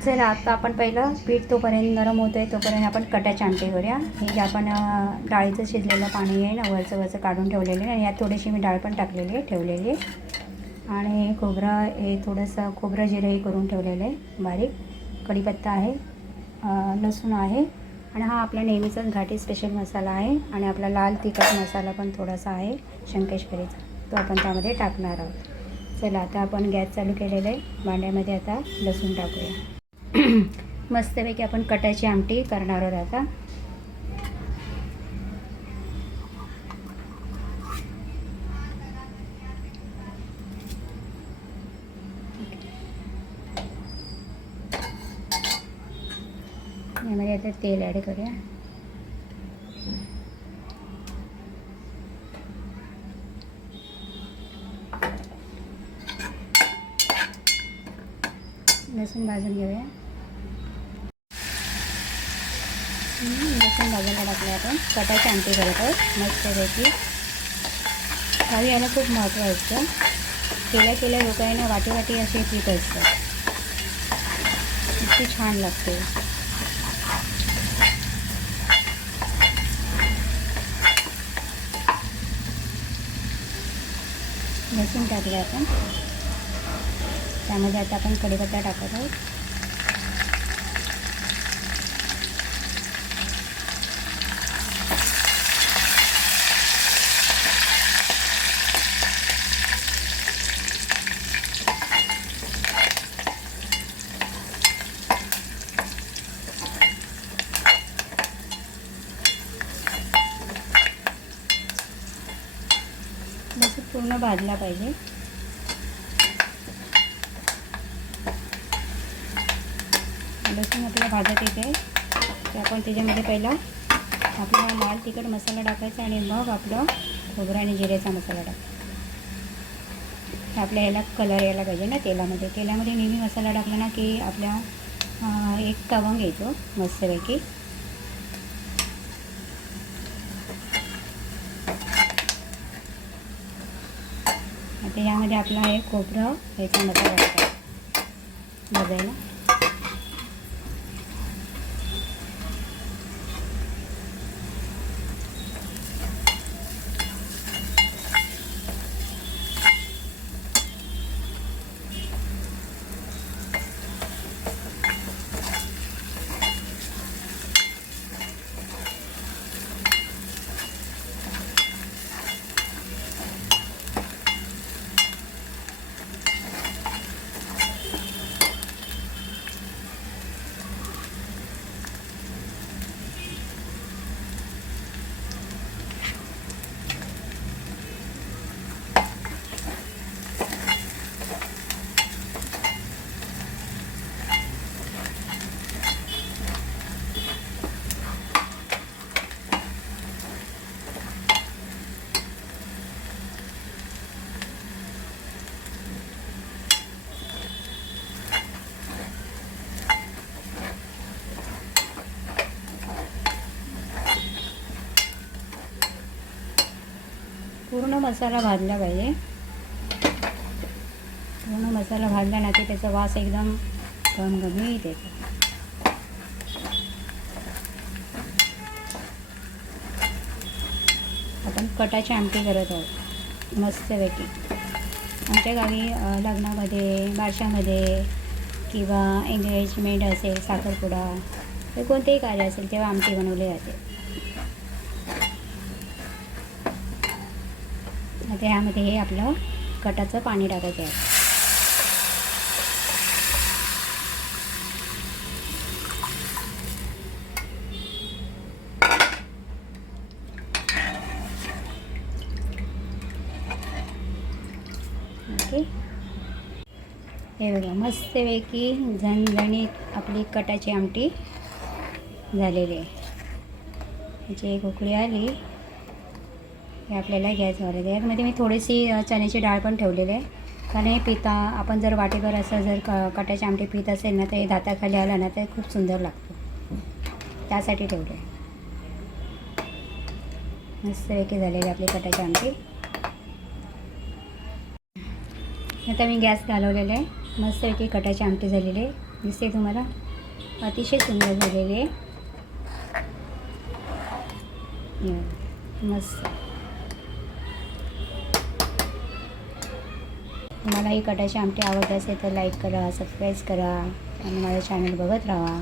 चला आता आपण पहिलं पीठ तोपर्यंत नरम होतं आहे तोपर्यंत आपण कटाची आमटी करूया. हे जे आपण डाळीचं शिजलेलं पाणी आहे ना वरचं वरचं काढून ठेवलेलं आहे. आणि यात थोडीशी मी डाळ पण टाकलेली आहे ठेवलेली आहे. आणि खोबरं हे थोडंसं खोबरं जिरंही करून ठेवलेलं आहे बारीक. कढीपत्ता आहे लसूण आहे. आणि हा आपला नेहमीचाच घाटी स्पेशल मसाला आहे. आणि आपला लाल तिखट मसाला पण थोडासा आहे शंकेश्वरीचा. तो आपण त्यामध्ये टाकणार आहोत. चला आता आपण गॅस चालू केलेला आहे. भांड्यामध्ये आता लसूण टाकूया. मस्तपैकी आपण कटाची आमटी करणार आहोत आता. यामध्ये आता तेल ॲड करूया. लसूण भाजून घेऊया. लसूण भाजायला टाकलं आपण. कटाची आमटी करत आहोत मस्तपैकी गावी याला खूप महत्त्व असतं. केल्या केल्या लोकांना वाटी वाटी असे पीठ असतं. इतकी छान लागते. लसूण टाकले आपण. त्यामध्ये आता आपण कढीपत्ता टाकत आहोत लसूण पूर्ण भाजला पाहिजे. लसूण आपल्याला भाजत येते. तर आपण त्याच्यामध्ये पहिला आपला लाल तिखट मसाला टाकायचा आणि मग आपलं खोबरं आणि जिऱ्याचा मसाला टाकायचा. हे आपल्या याला कलर यायला पाहिजे ना तेलामध्ये. तेलामध्ये नेहमी मसाला टाकला ना की आपल्या एक तवंग येतो मस्तपैकी. आता यामध्ये आपला हे खोबरं याच्यामध्ये बघायला. पूर्ण मसाला भाजला पाहिजे. पूर्ण मसाला भाजला ना की त्याचा वास एकदम गमगमी येतो. आपण कटाची आमटी करत आहोत. मस्तपैकी आमच्या गावी लग्नामध्ये बारशामध्ये किंवा एंगेजमेंट असेल साखरपुडा तर कोणतेही कार्य असेल तेव्हा आमटी बनवली जाते. आता ह्यामध्ये हे आपलं कटाचं पाणी टाकायचं आहे. हे बघा मस्तपैकी झणझणीत आपली कटाची आमटी झालेली आहे. ह्याची एक उकळी आली. हे आपल्याला गॅसवर आहे यामध्ये मी थोडीशी चण्याची डाळ पण ठेवलेली आहे. कारण हे पिता आपण जर वाटेभर असं जर क कटाची आमटी पित असेल ना तर हे दाताखाली आलं ना तर खूप सुंदर लागतं. त्यासाठी ठेवलं आहे. मस्तपैकी झालेली आपली कटाची आमटी. आता मी गॅस घालवलेला आहे. मस्तपैकी कटाची आमटी झालेली आहे. दिसते तुम्हाला? अतिशय सुंदर झालेली आहे. मस्त. तुम्हाला ही कटाची आमटी आवडत असेल तर लाईक करा सबस्क्राईब करा आणि माझं चॅनल बघत राहा.